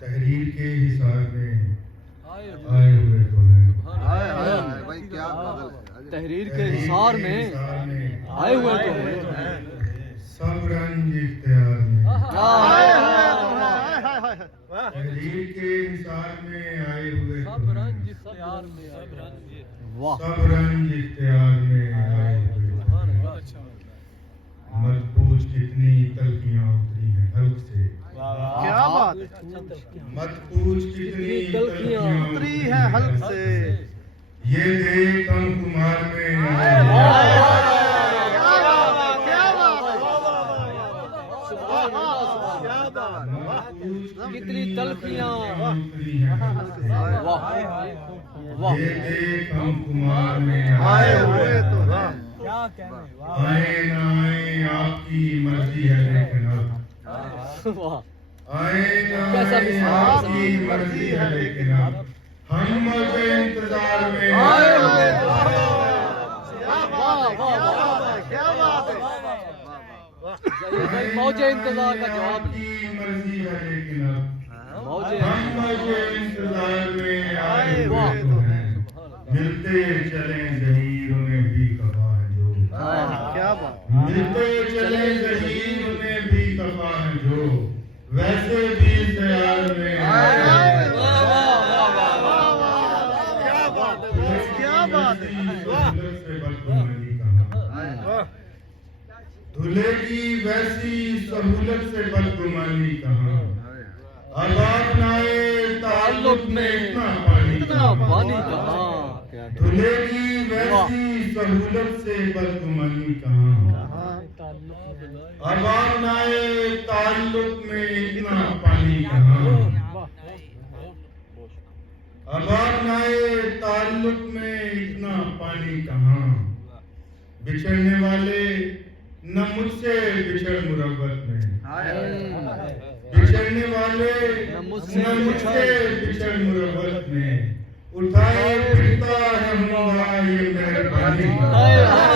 تحریر کے حصار میں آئے ہوئے تو ہیں، تحریر کے حصار میں آئے ہوئے تو ہیں، سب رنج اختیار میں، تحریر کے حصار میں آئے ہوئے تو ہیں، سب رنج اختیار میں آئے ہوئے تو ہیں، مت پوچھ کتنی تلخیاں اتری ہیں حلق سے، کیا بات ہے، مت پوچھ کتنی تلخیاں اتری ہے حلق سے، یہ دیکھ ہم کمار میں آئے کتنی تلخیاں یہ دیکھ ہم کمار میں آئے ہوئے تو ہیں، آئے نہ آئے آپ کی مرضی ہے لیکن اب آئے نہ آئے آپ کی مرضی ہے لیکن اب ہم موجے انتظار میں آئے ہوئے تو موجے انتظار کا جواب آپ کی مرضی ہے لیکن اب موجے ہم موجے انتظار میں آئے ہوئے تو ہیں، ملتے چلیں ظہیر انہیں بھی کفا ہے جو، کیا بات، ملتے چلیں ظہیر انہیں بھی کفا ہے جو، ویسے بھی خیال میں آئے کیا بات ہے، دھلے کی ویسی سہولت سے بدگمانی کہاں، اب آپ نائے تعلق میں اتنا پانی کہاں، دھلے کی ویسی سہولت سے بدگمانی کہاں، اب آپ نائے تعلق میں اتنا پانی کہاں، اب آپ نائے تعلق میں اتنا پانی کہاں، بچھڑنے والے نہ مجھ سے بچھڑ مروت میں، بچھڑنے والے نہ مجھ سے بچھڑ مروت میں، اٹھائے پھرتا ہے ہمارا یہ مہربانی کا